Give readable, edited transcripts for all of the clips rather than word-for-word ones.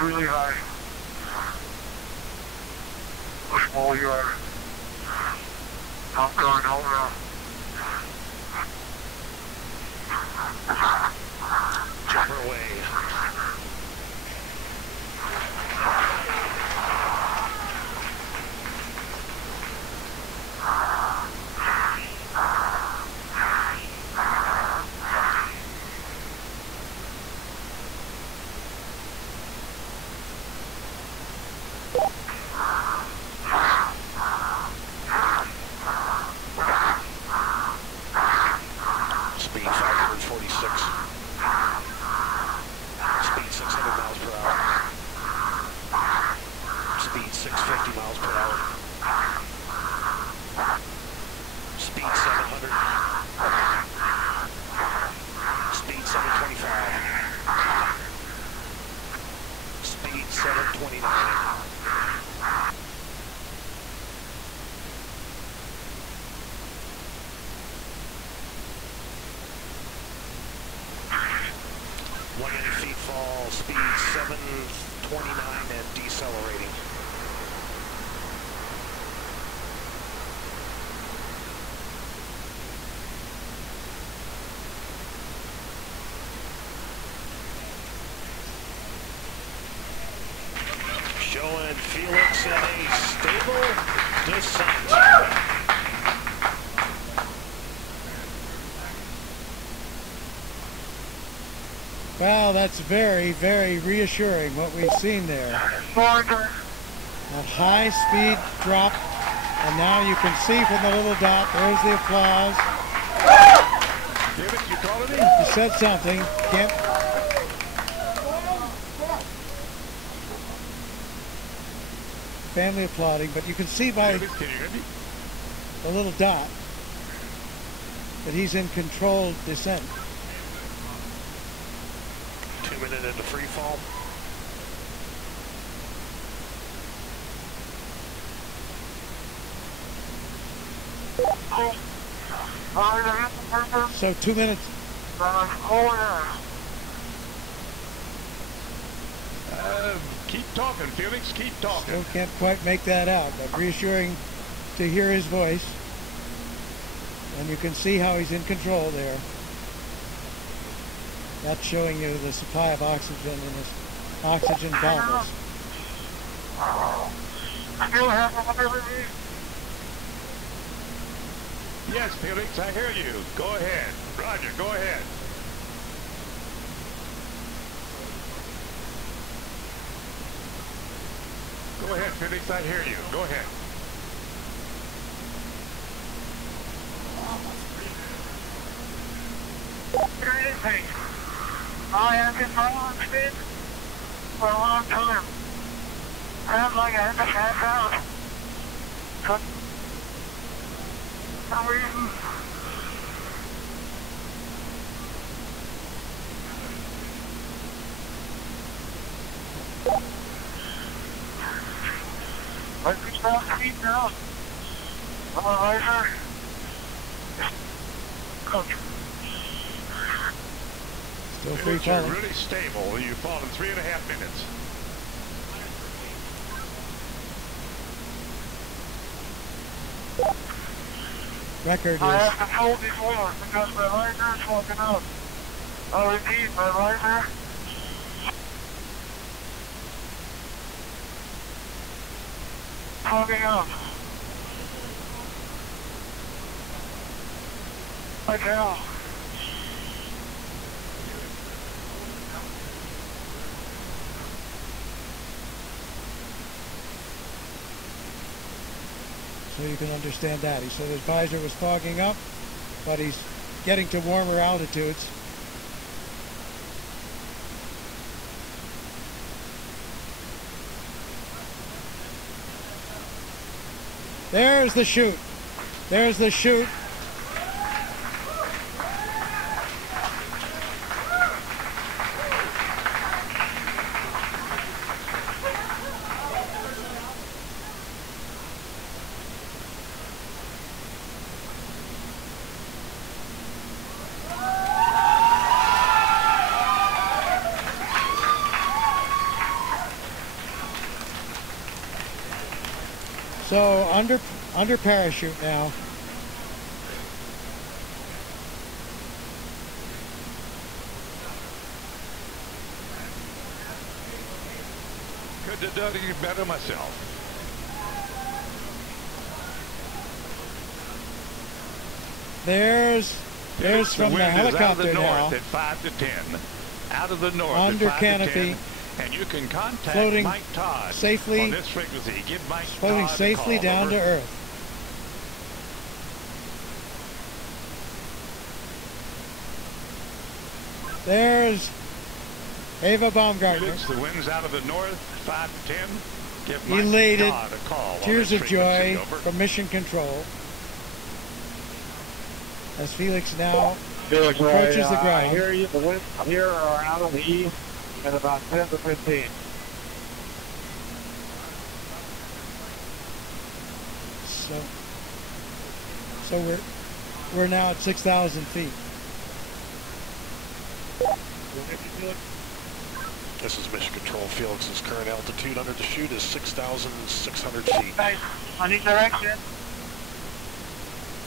was really high. A small yard. I'm going home now. Jumper away. Speed 546. Speed 600 miles per hour. Speed 650 miles per hour. Speed 700. Speed 725. Speed 729. Feet fall, speed 729 and decelerating. Showing Felix in a stable descent. Well, that's very, very reassuring what we've seen there. That high speed drop, and now you can see from the little dot, there's the applause. David, you calling me? You said something. Can't. Family applauding, but you can see by David, can you hear me? the little dot that he's in controlled descent. 2 minutes into free fall. So 2 minutes. Keep talking, Felix, keep talking. Still can't quite make that out, but reassuring to hear his voice. And you can see how he's in control there. That's showing you the supply of oxygen in his oxygen bottles. Yes, Felix, I hear you. Go ahead. Roger, go ahead. Go ahead, Felix, I hear you. Go ahead. I have been following speed for a long time. I have like a half out. For some reason. Let me stop speed now. I'm a riser. Coach. Still free Felix, you're falling. really stable. You've fallen 3.5 minutes. Record I is have control before because my riser is walking out. I'll repeat, my riser. Fogging up. My tail. so you can understand that. He said his visor was fogging up, but he's getting to warmer altitudes. There's the chute. There's the chute. So under parachute now. Could have done it better myself. There's from the helicopter now. At 5 to 10. Out of the north Under at 5 canopy. to 10. And you can contact Floating Mike Todd safely, on this frequency. Give Mike floating Todd safely a call. down Over. to Earth. There's Ava Baumgartner. Felix, the wind's out of the north, 5 to 10. Give Mike Elated, Todd a call. tears on of this joy frequency. Over. from Mission Control. As Felix now Felix, approaches the ground. I hear you. The winds here are out of the east at about 10 to 15. So we're now at 6,000 feet. This is Mission Control. Felix's current altitude under the chute is 6,600 feet. Nice. On each direction.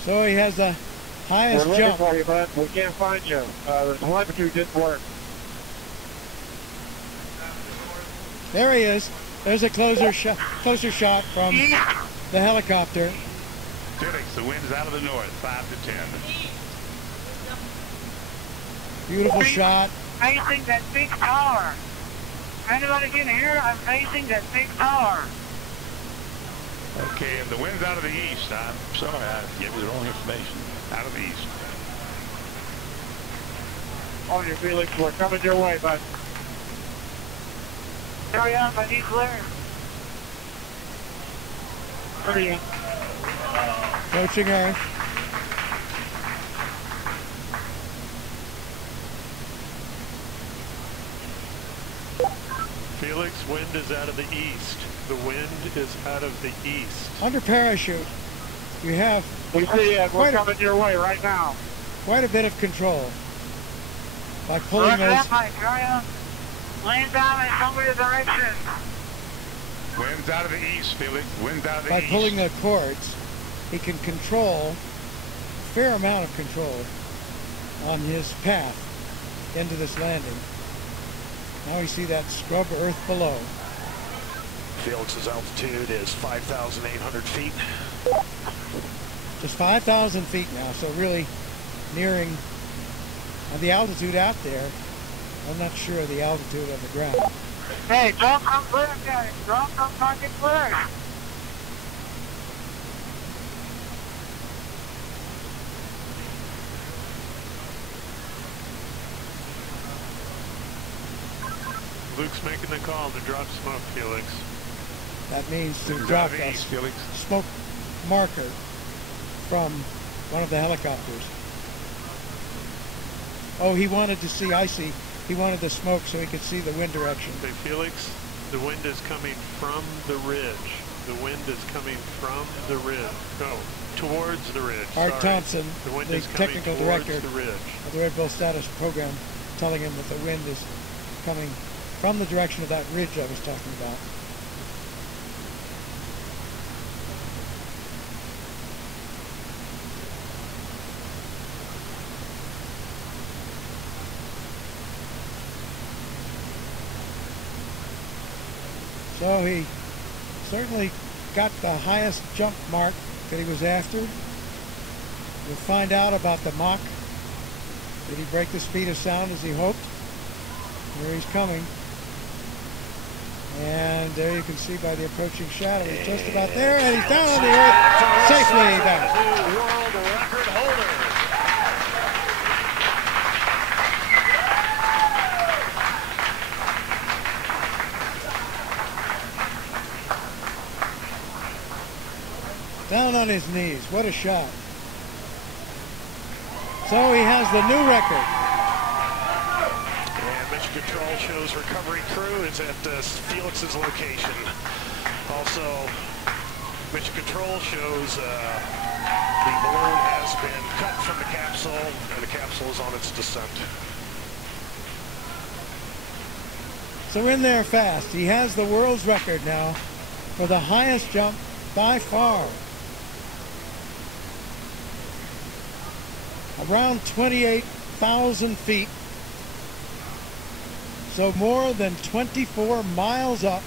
So he has the highest We're looking jump. for you, bud. We can't find you. The telemetry didn't work. There he is. There's a closer shot from the helicopter. Felix, the wind's out of the north, 5 to 10. Beautiful shot. Facing that big tower. Anybody can hear? I'm facing that big tower. Okay, and the wind's out of the east. I'm sorry, I gave you the wrong information. Out of the east. On your Felix, we're coming your way, bud. Carry on, I need clear. Where are you? Approaching Earth. Felix, wind is out of the east. The wind is out of the east. Under parachute, you have We see it. We're coming your way right now. quite a bit of control by pulling those. Carry on. Land down in some direction. Wind's out of the east, Felix. Wind's out of the By east. pulling the cords, he can control a fair amount of control on his path into this landing. Now we see that scrub earth below. Felix's altitude is 5,800 feet. Just 5,000 feet now, so really nearing the altitude out there. I'm not sure of the altitude of the ground. Hey, don't come clear, guys. Don't come fucking clear. Luke's making the call to drop smoke, Felix. That means to Wind's drop out of the a east, Felix. smoke marker from one of the helicopters. Oh, he wanted to see, I see. He wanted the smoke so he could see the wind direction. Hey, Felix, the wind is coming from the ridge. The wind is coming from the ridge. No, towards the ridge. Art Sorry. Thompson, The wind the is coming technical towards director the ridge. of the Red Bull Status Program, telling him that the wind is coming from the direction of that ridge I was talking about. So he certainly got the highest jump mark that he was after. We'll find out about the Mach. Did he break the speed of sound as he hoped? Here he's coming. And there you can see by the approaching shadow, he's just about there, and he's down on the earth, safely down. New world record holder. Down on his knees, what a shot. So he has the new record. And Mission Control shows recovery crew is at Felix's location. Also, Mission Control shows the balloon has been cut from the capsule, and the capsule is on its descent. So in there fast, he has the world's record now for the highest jump by far. Around 28,000 feet. So more than 24 miles up.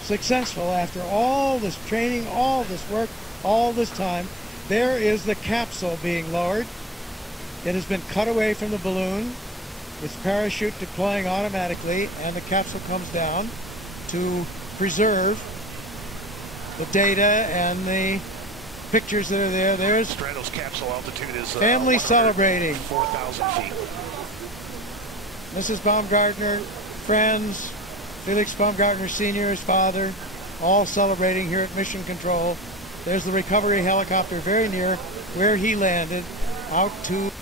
Successful after all this training, all this work, all this time. There is the capsule being lowered. It has been cut away from the balloon. Its parachute deploying automatically, and the capsule comes down to preserve the data and the pictures that are there. There's Stratos capsule altitude is family celebrating. 4,000 feet. Mrs. Baumgartner, friends, Felix Baumgartner Sr., his father, all celebrating here at Mission Control. There's the recovery helicopter very near where he landed, out to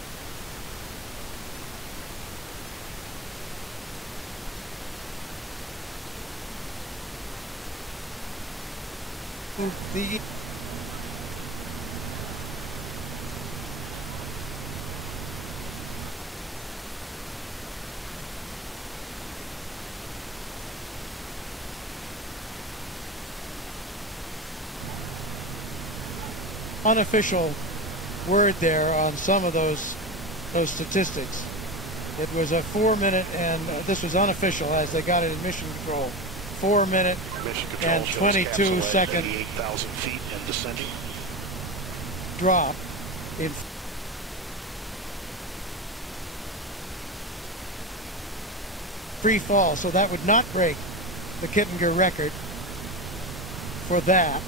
the unofficial word there on some of those statistics. It was a 4-minute, and this was unofficial as they got it in Mission Control. 4-minute and 22-second 88,000 feet and descending. drop in free fall, so that would not break the Kittinger record for that.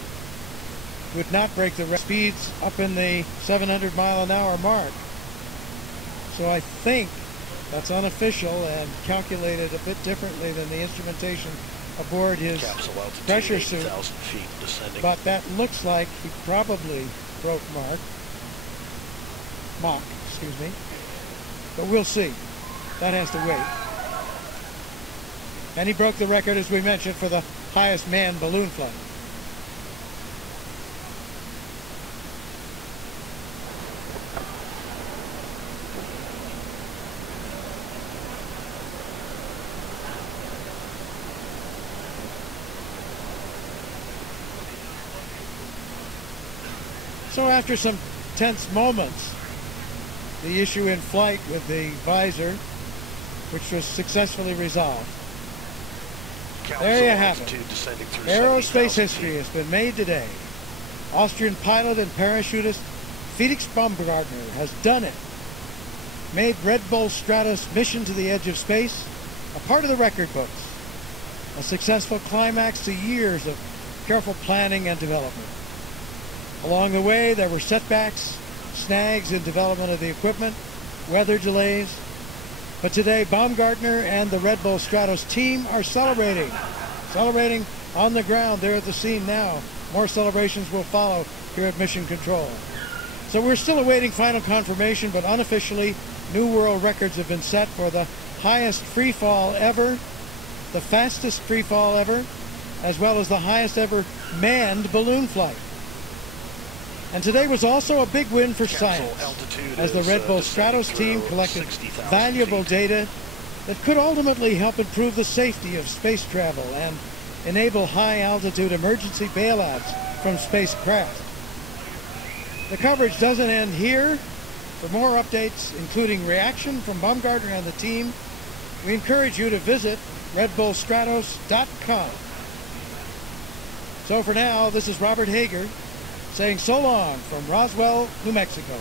Would not break the speeds up in the 700-mile-an-hour mark. So I think that's unofficial and calculated a bit differently than the instrumentation aboard his pressure suit. Feet descending. But that looks like he probably broke Mach, excuse me. But we'll see. That has to wait. And he broke the record, as we mentioned, for the highest manned balloon flight. So after some tense moments, the issue in flight with the visor, which was successfully resolved. There you have it. Aerospace history has been made today. Austrian pilot and parachutist Felix Baumgartner has done it. Made Red Bull Stratos mission to the edge of space a part of the record books. A successful climax to years of careful planning and development. Along the way, there were setbacks, snags in development of the equipment, weather delays. But today, Baumgartner and the Red Bull Stratos team are celebrating. Celebrating on the ground there at the scene now. More celebrations will follow here at Mission Control. So we're still awaiting final confirmation, but unofficially, new world records have been set for the highest free fall ever, the fastest free fall ever, as well as the highest ever manned balloon flight. And today was also a big win for science, as the Red Bull Stratos team collected valuable data that could ultimately help improve the safety of space travel and enable high-altitude emergency bailouts from spacecraft. The coverage doesn't end here. For more updates, including reaction from Baumgartner and the team, we encourage you to visit redbullstratos.com. So for now, this is Robert Hager saying so long from Roswell, New Mexico.